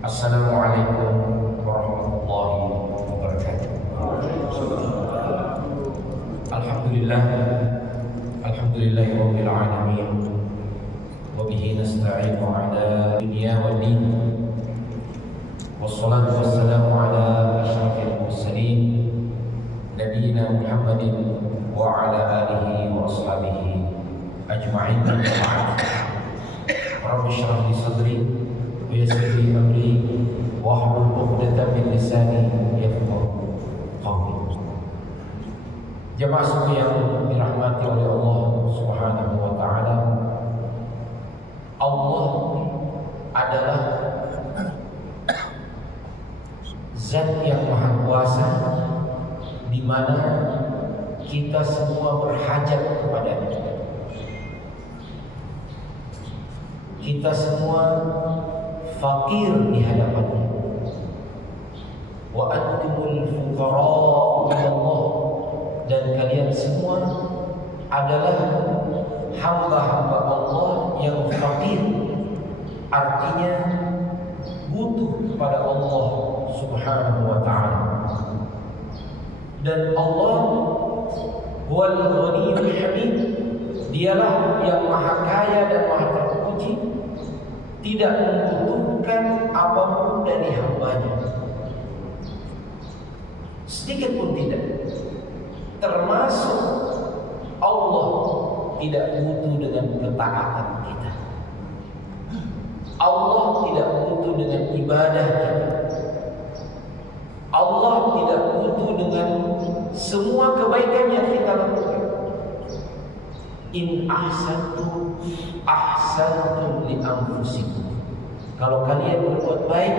Assalamualaikum warahmatullahi wabarakatuh. Alhamdulillah, alhamdulillahirabbil alamin. Wa bihi nasta'inu ala dunya wad din. Wassalatu wassalamu ala asyrafil mursalin nabiyina Muhammadin wa ala alihi wa ashabihi ajma'in. Rabbi shrah li sadri wa yassir li amri wahlul 'uqdatam min lisani yafqahu qawli. Jamaah sekalian yang dirahmati oleh Allah Subhanahu wa taala, Allah adalah Zat yang Maha Kuasa, di mana kita semua berhajat kepadanya. Kita semua fakir di hadapannya. Wa antumul fuqara ila Allah, dan kalian semua adalah hamba-hamba Allah yang fakir, artinya butuh kepada Allah Subhanahu wa ta'ala. Dan Allah Huwal Ghaniyyul Hamid, dialah yang maha kaya dan maha terpuji, tidak membutuhkan apapun dari hambanya, sedikit pun tidak. Termasuk Allah tidak butuh dengan ketaatan kita. Allah tidak butuh dengan ibadah kita. Allah tidak butuh dengan semua kebaikan yang kita lakukan. In ahsantum ahsantum li anfusikum. Kalau kalian berbuat baik,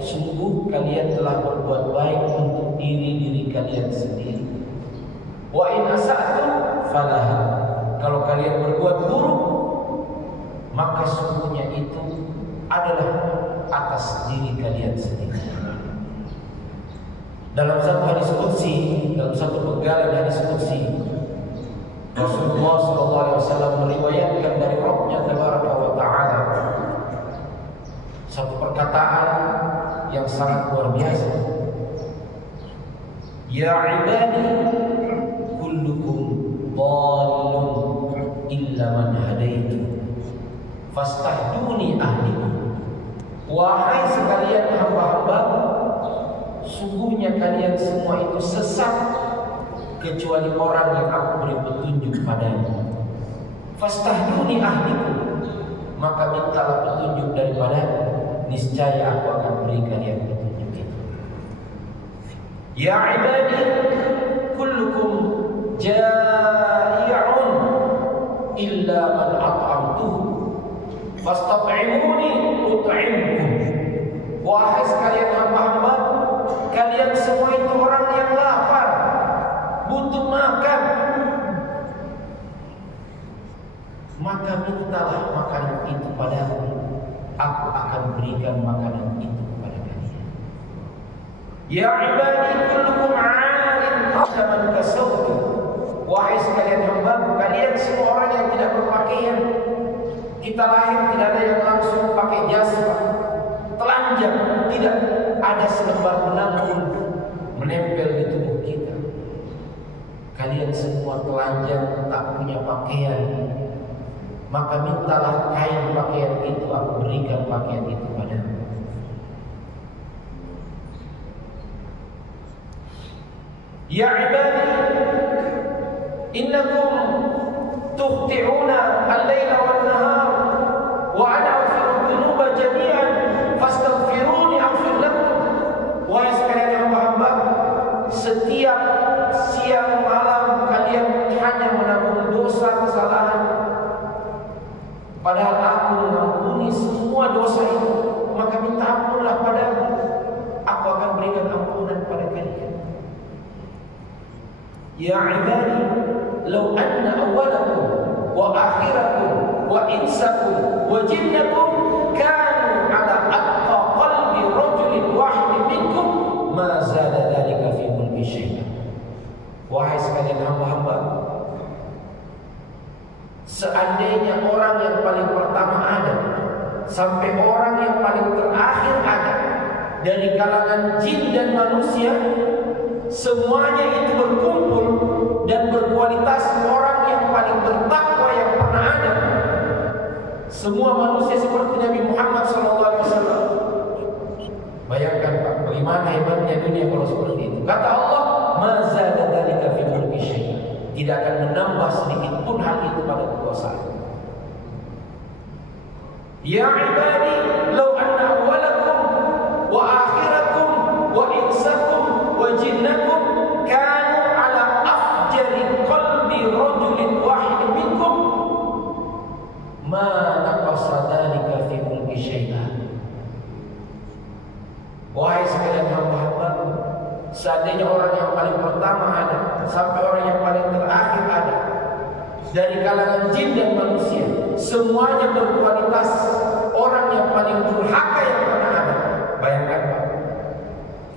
sungguh kalian telah berbuat baik untuk diri-diri kalian sendiri. Wa in asa'tum falaha. Kalau kalian berbuat buruk, maka sungguhnya itu adalah atas diri kalian sendiri. Dalam satu hadis qudsi, dalam satu penggalan hadis qudsi, Rasulullah SAW meriwayatkan dari Rabbnya Tabaraka wa Ta'ala satu perkataan yang sangat luar biasa. Ya ibadi, kullukum dhalun illa man hadaitu fastahduni ahdikum. Wahai sekalian hamba-hambaku, sungguhnya kalian semua itu sesat kecuali orang yang aku beri petunjuk padanya. Fastahduni ahdikum, maka mintalah petunjuk daripada, niscaya aku akan beri kalian petunjuk itu. Ya ibadi, kullukum ja'i'un illa man at'amtuhu fastat'imuni ut'imkum. Wahai sekalian hamba-hamba, kalian semua itu orang yang lapar, butuh makan, maka mintalah makanan itu padaku, aku akan berikan makanan itu kepada kalian. Ya ibadi, kullukum 'alin man kasawtu. Wahai sekalian hamba, kalian semua orang yang tidak berpakaian. Kita lahir tidak ada yang langsung pakai jas, telanjang, tidak ada selembar benang pun menempel di tubuh kita. Kalian semua telanjang, tak punya pakaian, maka mintalah kain pakaian itu, aku berikan pakaian itu padamu. Ya ibadi, innakum tukhti'una al-laila wan-nahar wa ana aghfiru dhunuba jami'an fastaghfiruni aghfir lakum. Wahai sekalian hamba-hamba, setiap siang malam kalian hanya menanggung dosa kesalahan, padahal aku mengampuni semua dosa itu. Maka minta ampunlah padaku, aku akan berikan ampunan pada kalian. Ya ibadi, law anna awwalakum wa akhirakum wa insakum wa jinnakum kanu ala atqa qalbi rajulin wahid minkum ma zada dhalika fi mulki syai'an. Wahai sekalian hamba-hamba, seandainya orang yang paling pertama ada sampai orang yang paling terakhir ada dari kalangan jin dan manusia, semuanya itu berkumpul dan berkualitas orang yang paling bertakwa yang pernah ada. Semua manusia seperti Nabi Muhammad SAW. Bayangkan Pak, bagaimana hebatnya dunia kalau seperti itu. Kata Allah, ma zada dzalika fi mulki syai'. Tidak akan menambah sedikit pun hal itu pada kekuasaan. Ya ibadi, law anna awwalakum wa akhirakum wa insakum wa jinnakum kanu ala afjari qalbi rajulin wahid minkum ma naqasa dzalika fi mulki syai'a. Wahai sekalian hamba-hamba, seandainya orang yang paling pertama ada sampai orang yang paling terakhir ada dari kalangan jin dan manusia, semuanya berkualitas orang yang paling durhaka yang pernah ada. Bayangkan Pak,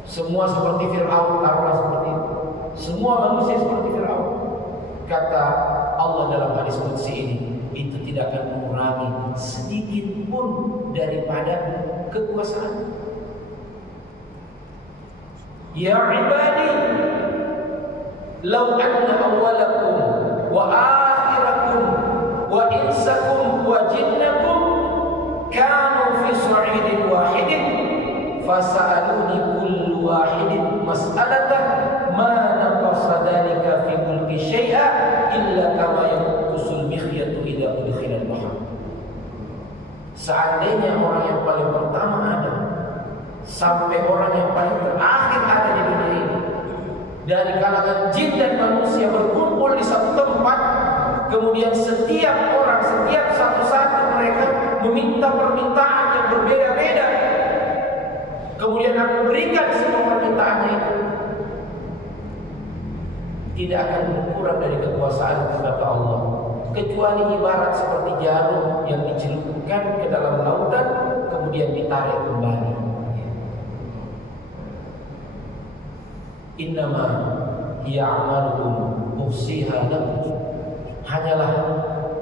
semua seperti Fir'aun, taruhlah seperti itu. Semua manusia seperti Fir'aun. Kata Allah dalam hadis qudsi ini, itu tidak akan mengurangi sedikit pun daripada kekuasaan. Ya ibadi, law anna awwalakum wa akhirakum wa insakum wa jinnakum kanu fi su'idin wahidin fasa'aluni kullu wahidin mas'alatan ma naqasa dhalika fi mulki syai'a illa kama yanqusul mikhyatu idza udkhila al-bahr. Seandainya orang yang paling pertama ada sampai orang yang paling terakhir ada di dunia ini, dari kalangan jin dan manusia berkumpul di satu tempat, kemudian setiap orang, setiap satu-satu mereka meminta permintaan yang berbeda-beda, kemudian aku berikan semua permintaannya itu, tidak akan berkurang dari kekuasaan kata Allah, kecuali ibarat seperti jarum yang dicelupkan ke dalam lautan kemudian ditarik kembali. Innama hiya a'malukum uhsiha lakum. Hanyalah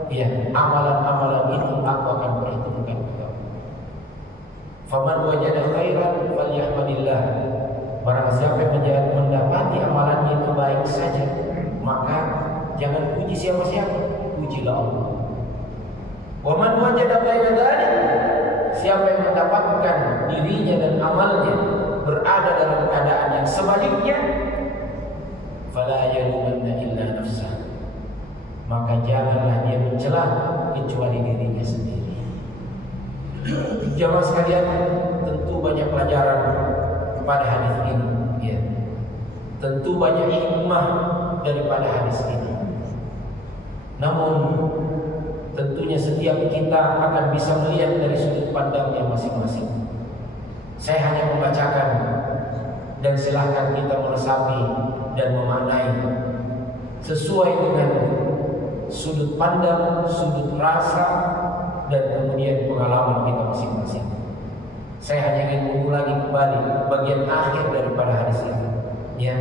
ya amalan-amalan itu aku akan perhitungkan kepada. Faman wajada khairan falyahmadillah. Barang siapa yang mendapati amalannya itu baik saja, maka jangan puji siapa-siapa, pujilah Allah. Wa man wajada ghaira dzalik, siapa yang mendapatkan dirinya dan amalnya berada dalam keadaan yang sebaliknya, fala yalumanna illa nafsah, maka janganlah dia mencela kecuali dirinya sendiri. Jamaah sekalian, tentu banyak pelajaran pada hadis ini, ya. Tentu banyak hikmah daripada hadis ini. Namun tentunya setiap kita akan bisa melihat dari sudut pandangnya masing-masing. Saya hanya membacakan dan silahkan kita meresapi dan memaknai sesuai dengan sudut pandang, sudut rasa, dan kemudian pengalaman kita masing-masing. Saya hanya ingin mengulangi kembali bagian akhir daripada hadis ini. Ya,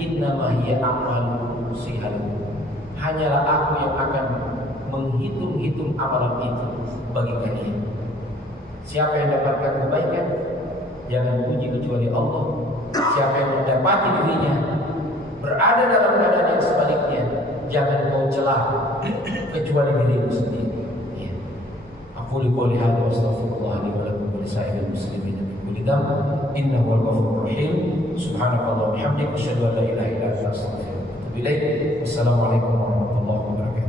innama hiya a'malukum uhsiha lakum. Hanyalah aku yang akan menghitung-hitung amalan itu bagi kalian. Siapa yang dapatkan kebaikan, jangan puji kecuali Allah. Siapa yang mendapati dirinya berada dalam keadaan yang sebaliknya, jangan kau celah kecuali dirimu sendiri. Ya. Aku qouli hadza wa astaghfirullah li wa lakum wa lisa'iril muslimin min kulli dhanb innahu wal ghafurur rahim. Subhanakallah wa bihamdika asyhadu an la ilaha illa anta astaghfiruka wa atubu ilaik. Wassalamualaikum warahmatullahi wabarakatuh.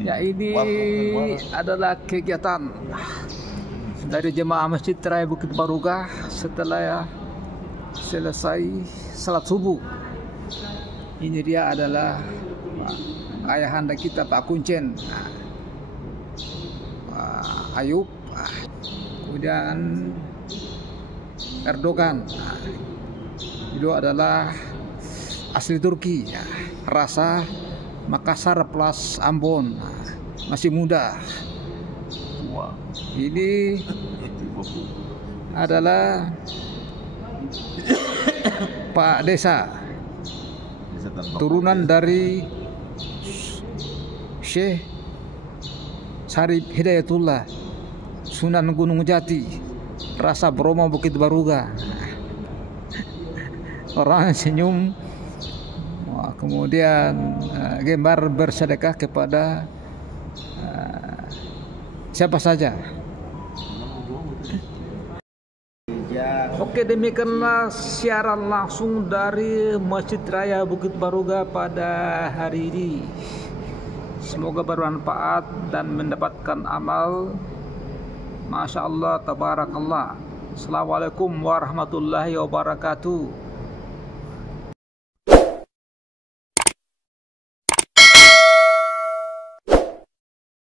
Ya, ini adalah kegiatan dari jemaah Masjid Raya Bukit Barugah setelah selesai salat subuh. Ini dia adalah ayahanda kita Pak Kuncen, Ayub, kemudian Erdogan. Beliau adalah asli Turki, rasa Makassar plus Ambon, masih muda. Ini adalah Pak Desa, turunan dari Syekh Sarip Hidayatullah, Sunan Gunung Jati, Rasa Bromo Bukit Baruga. Orang senyum, kemudian gemar bersedekah kepada siapa saja. Oke, demikianlah siaran langsung dari Masjid Raya Bukit Baruga pada hari ini. Semoga bermanfaat dan mendapatkan amal. Masya Allah, tabarakallah. Assalamualaikum warahmatullahi wabarakatuh.